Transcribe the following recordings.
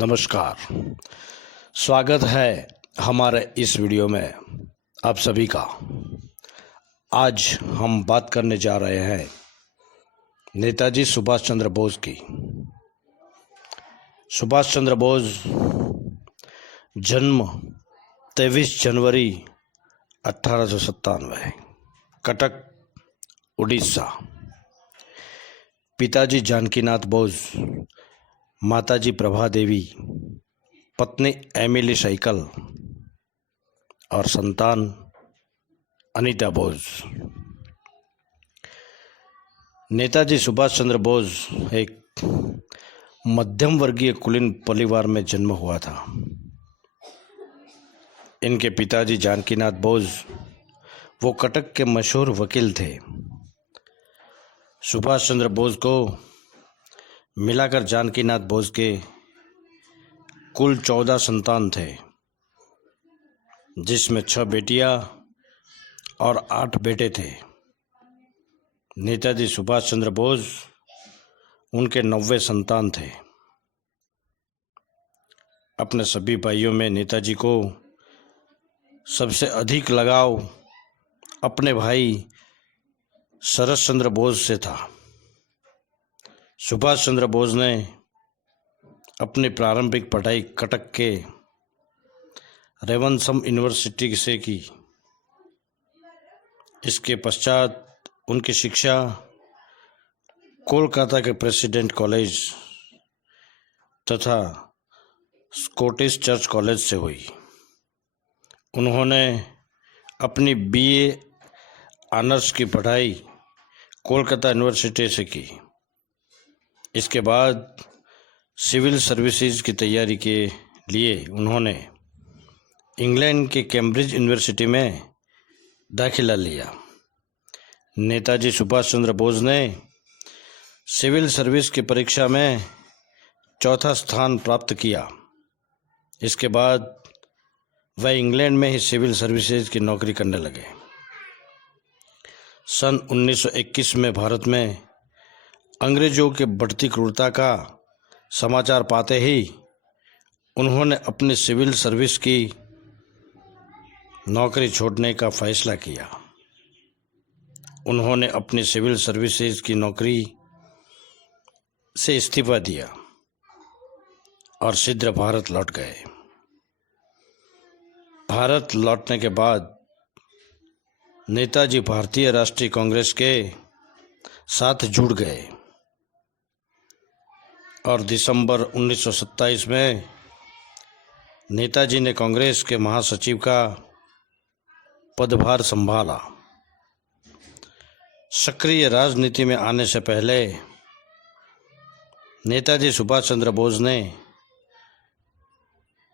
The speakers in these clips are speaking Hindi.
नमस्कार। स्वागत है हमारे इस वीडियो में आप सभी का। आज हम बात करने जा रहे हैं नेताजी सुभाष चंद्र बोस की। सुभाष चंद्र बोस जन्म 23 जनवरी 1897, कटक, उड़ीसा। पिताजी जानकीनाथ बोस, माताजी प्रभा देवी, पत्नी एमिली साइकिल और संतान अनीता बोस। नेताजी सुभाष चंद्र बोस एक मध्यम वर्गीय कुलीन परिवार में जन्म हुआ था। इनके पिताजी जानकीनाथ बोस वो कटक के मशहूर वकील थे। सुभाष चंद्र बोस को मिलाकर जानकीनाथ बोस के कुल 14 संतान थे, जिसमें 6 बेटियां और 8 बेटे थे। नेताजी सुभाष चंद्र बोस उनके 90 संतान थे। अपने सभी भाइयों में नेताजी को सबसे अधिक लगाव अपने भाई शरत चंद्र बोस से था। सुभाष चंद्र बोस ने अपनी प्रारंभिक पढ़ाई कटक के रेवनसम यूनिवर्सिटी से की। इसके पश्चात उनकी शिक्षा कोलकाता के प्रेसिडेंट कॉलेज तथा स्कॉटिश चर्च कॉलेज से हुई। उन्होंने अपनी बीए ऑनर्स की पढ़ाई कोलकाता यूनिवर्सिटी से की। इसके बाद सिविल सर्विसेज की तैयारी के लिए उन्होंने इंग्लैंड के कैम्ब्रिज यूनिवर्सिटी में दाखिला लिया। नेताजी सुभाष चंद्र बोस ने सिविल सर्विस की परीक्षा में चौथा स्थान प्राप्त किया। इसके बाद वह इंग्लैंड में ही सिविल सर्विसेज की नौकरी करने लगे। सन 1921 में भारत में अंग्रेजों के बढ़ती क्रूरता का समाचार पाते ही उन्होंने अपनी सिविल सर्विस की नौकरी छोड़ने का फैसला किया। उन्होंने अपनी सिविल सर्विसेज की नौकरी से इस्तीफा दिया और शीघ्र भारत लौट गए। भारत लौटने के बाद नेताजी भारतीय राष्ट्रीय कांग्रेस के साथ जुड़ गए और दिसंबर 1927 में नेताजी ने कांग्रेस के महासचिव का पदभार संभाला। सक्रिय राजनीति में आने से पहले नेताजी सुभाष चंद्र बोस ने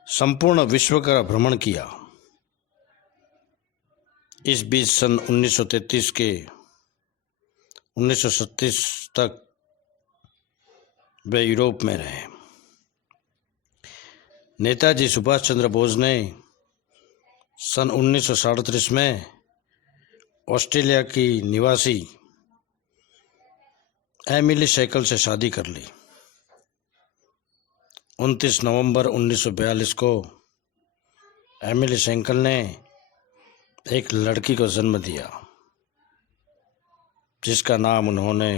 संपूर्ण विश्व का भ्रमण किया। इस बीच सन 1933 के 1937 तक वे यूरोप में रहे। नेताजी सुभाष चंद्र बोस ने सन 1937 में ऑस्ट्रेलिया की निवासी एमिली साइकिल से शादी कर ली। 29 नवंबर 1942 को एमिली साइकिल ने एक लड़की को जन्म दिया, जिसका नाम उन्होंने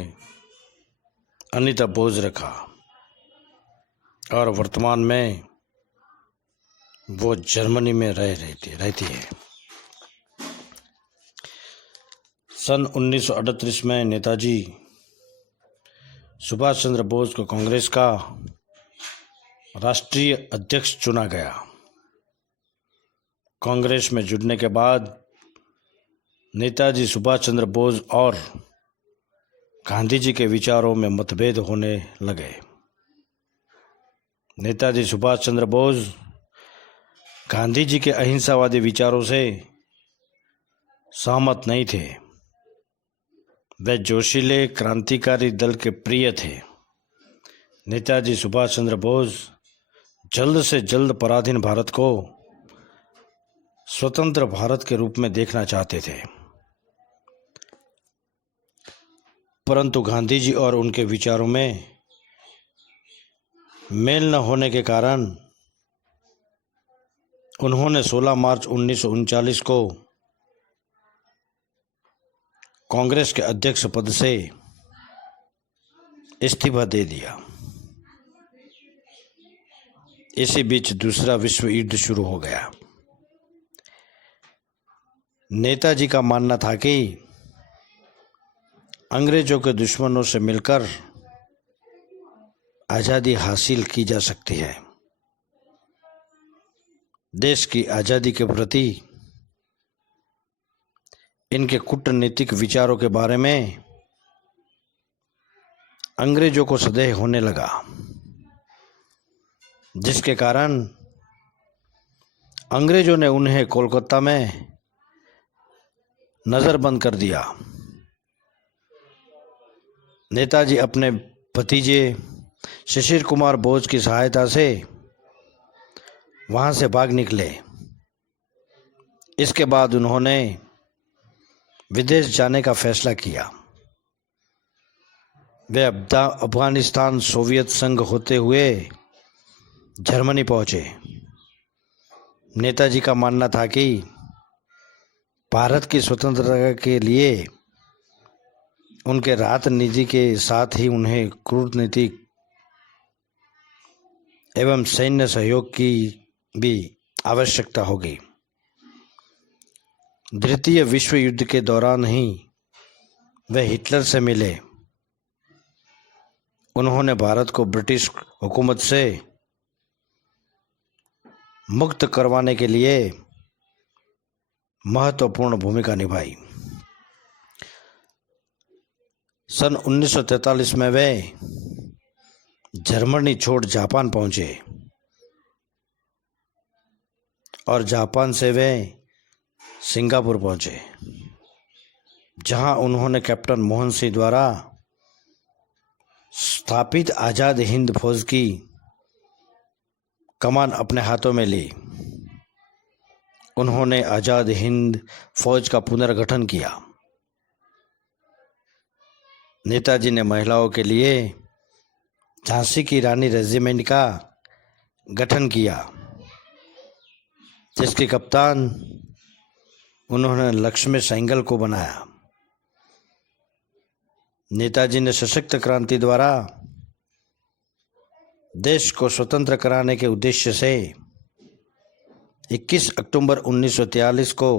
अनीता बोस रखा और वर्तमान में वो जर्मनी में रहती है। सन 1938 में नेताजी सुभाष चंद्र बोस को कांग्रेस का राष्ट्रीय अध्यक्ष चुना गया। कांग्रेस में जुड़ने के बाद नेताजी सुभाष चंद्र बोस और गांधी जी के विचारों में मतभेद होने लगे। नेताजी सुभाष चंद्र बोस गांधी जी के अहिंसावादी विचारों से सहमत नहीं थे। वे जोशीले क्रांतिकारी दल के प्रिय थे। नेताजी सुभाष चंद्र बोस जल्द से जल्द पराधीन भारत को स्वतंत्र भारत के रूप में देखना चाहते थे, परंतु गांधी जी और उनके विचारों में मेल न होने के कारण उन्होंने 16 मार्च 1939 को कांग्रेस के अध्यक्ष पद से इस्तीफा दे दिया। इसी बीच दूसरा विश्व युद्ध शुरू हो गया। नेताजी का मानना था कि अंग्रेजों के दुश्मनों से मिलकर आज़ादी हासिल की जा सकती है। देश की आज़ादी के प्रति इनके कूटनीतिक विचारों के बारे में अंग्रेजों को संदेह होने लगा, जिसके कारण अंग्रेजों ने उन्हें कोलकाता में नज़रबंद कर दिया। नेताजी अपने भतीजे शिशिर कुमार बोस की सहायता से वहां से भाग निकले। इसके बाद उन्होंने विदेश जाने का फैसला किया। वे अफगानिस्तान सोवियत संघ होते हुए जर्मनी पहुंचे। नेताजी का मानना था कि भारत की स्वतंत्रता के लिए उनके राजनीति के साथ ही उन्हें कूटनीतिक एवं सैन्य सहयोग की भी आवश्यकता होगी। द्वितीय विश्व युद्ध के दौरान ही वे हिटलर से मिले। उन्होंने भारत को ब्रिटिश हुकूमत से मुक्त करवाने के लिए महत्वपूर्ण भूमिका निभाई। सन 1943 में वे जर्मनी छोड़ जापान पहुंचे और जापान से वे सिंगापुर पहुंचे, जहां उन्होंने कैप्टन मोहन सिंह द्वारा स्थापित आज़ाद हिंद फौज की कमान अपने हाथों में ली। उन्होंने आज़ाद हिंद फौज का पुनर्गठन किया। नेताजी ने महिलाओं के लिए झांसी की रानी रेजिमेंट का गठन किया, जिसके कप्तान उन्होंने लक्ष्मी सहगल को बनाया। नेताजी ने सशक्त क्रांति द्वारा देश को स्वतंत्र कराने के उद्देश्य से 21 अक्टूबर 1943 को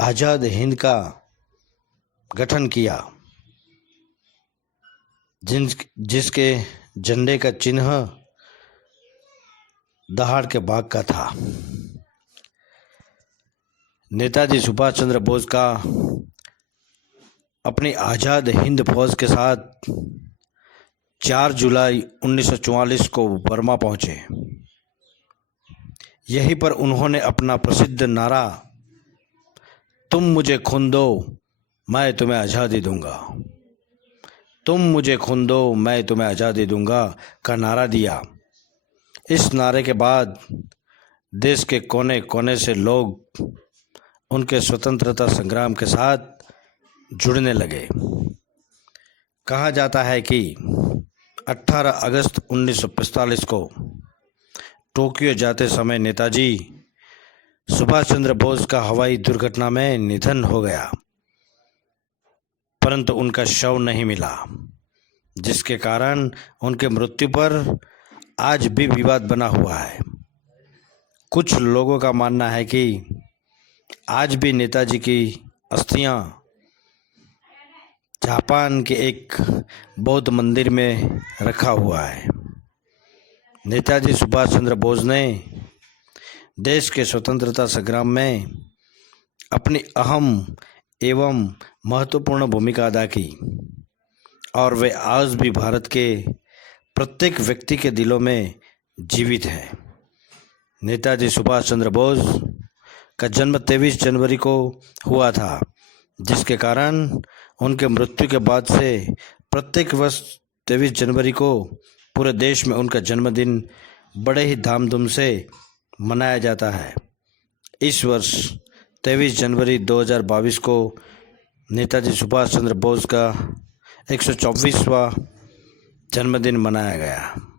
आज़ाद हिंद का गठन किया, जिसके झंडे का चिन्ह दहाड़ के बाग का था। नेताजी सुभाष चंद्र बोस का अपनी आज़ाद हिंद फौज के साथ 4 जुलाई 1944 को बर्मा पहुंचे। यहीं पर उन्होंने अपना प्रसिद्ध नारा "तुम मुझे खून दो, मैं तुम्हें आज़ादी दूंगा, तुम मुझे खून दो, मैं तुम्हें आज़ादी दूंगा" का नारा दिया। इस नारे के बाद देश के कोने कोने से लोग उनके स्वतंत्रता संग्राम के साथ जुड़ने लगे। कहा जाता है कि 18 अगस्त 1945 को टोक्यो जाते समय नेताजी सुभाष चंद्र बोस का हवाई दुर्घटना में निधन हो गया, परंतु उनका शव नहीं मिला, जिसके कारण उनके मृत्यु पर आज भी विवाद बना हुआ है। कुछ लोगों का मानना है कि आज भी नेताजी की अस्थियां जापान के एक बौद्ध मंदिर में रखा हुआ है। नेताजी सुभाष चंद्र बोस ने देश के स्वतंत्रता संग्राम में अपनी अहम एवं महत्वपूर्ण भूमिका अदा की और वे आज भी भारत के प्रत्येक व्यक्ति के दिलों में जीवित है। नेताजी सुभाष चंद्र बोस का जन्म 23 जनवरी को हुआ था, जिसके कारण उनके मृत्यु के बाद से प्रत्येक वर्ष 23 जनवरी को पूरे देश में उनका जन्मदिन बड़े ही धामधूम से मनाया जाता है। इस वर्ष 23 जनवरी 2022 को नेताजी सुभाष चंद्र बोस का 124वां जन्मदिन मनाया गया।